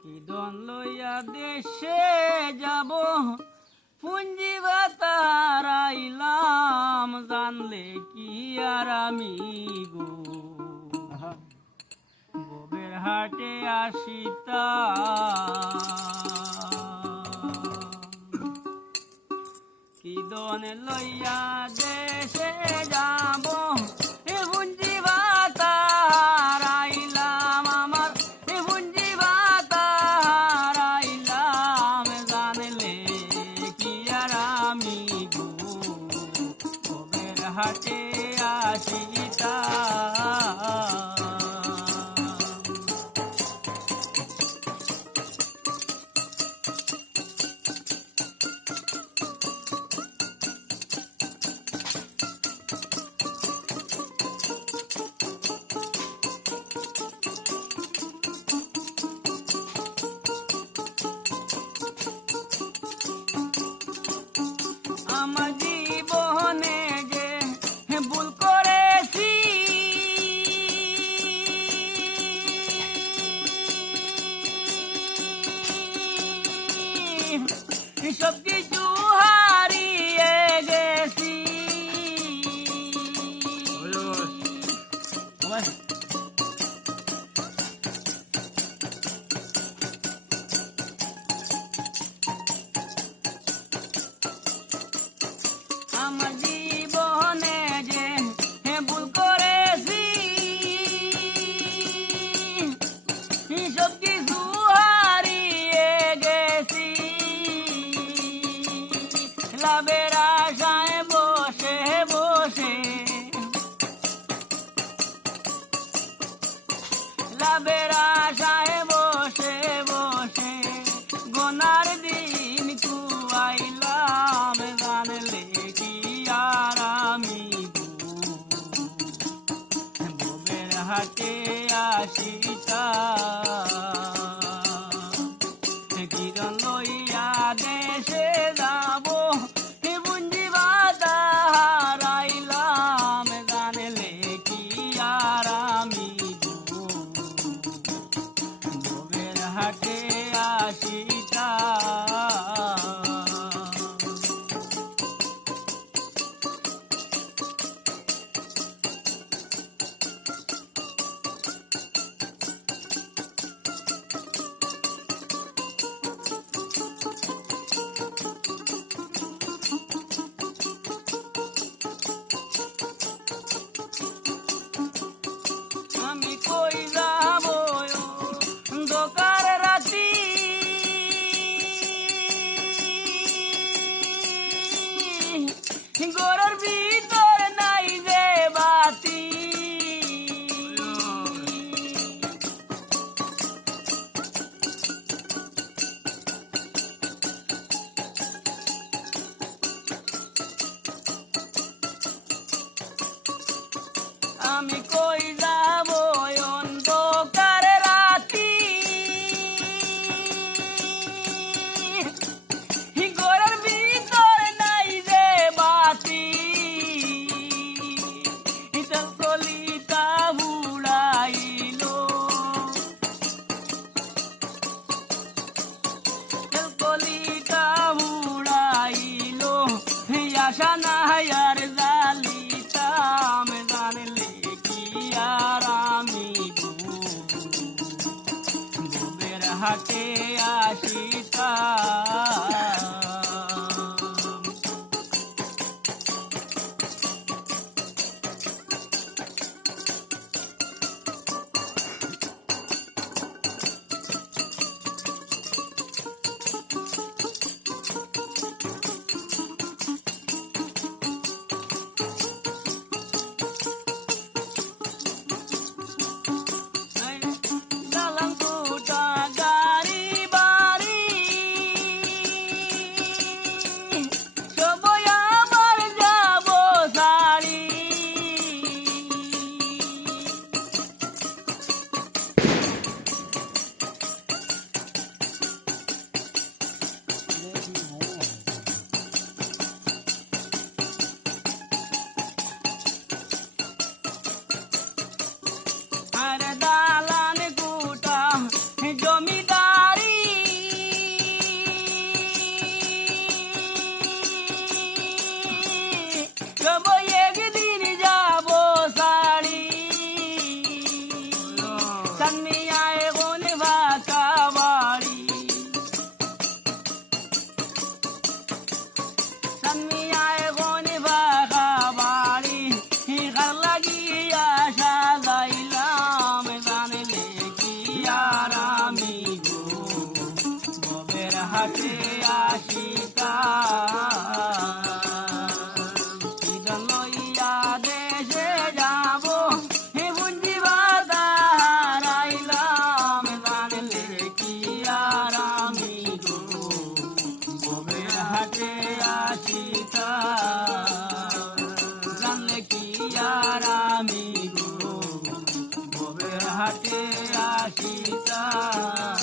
কিদন লইয়া দেশে যাব পুঞ্জি বাতারাইলাম জানলে কি আর আমি গো গোবের হাটে আসিতা কিদন লইয়া দেশে যাব পুঞ্জি বাতারাইলাম আমার পুঞ্জি বাতারাইলাম জানলে কি আর আমি গো গোবের হাটে আসিতা আমার জীবনে যে ভুল করেছি সব কিছু হারিয়ে গেছি আমার জীবনে যে ভুল করেছি সব কিছু হারিয়ে গেছি লাভের আশায় বসে বসে লাভের আশায় বসে বসে গোনার দিন কুয়াইলাম জানলে কি আর আমি গোবের হাটে আসিতা কিরণ লইয়া দেশে যাব পুঞ্জি বাতারাইলাম জানলে কি আর আমি গোবের হাটে আসিতা আমি কই যাব অন্ধকার রাতি ঘরের ভিতর নাই যে বাতি আমি কই যাব অন্ধকার রাতি ঘরের ভিতর নাই যে বাতি আসিতাম জানলে কি আর আমি গো ভবের হাটে আসিতাম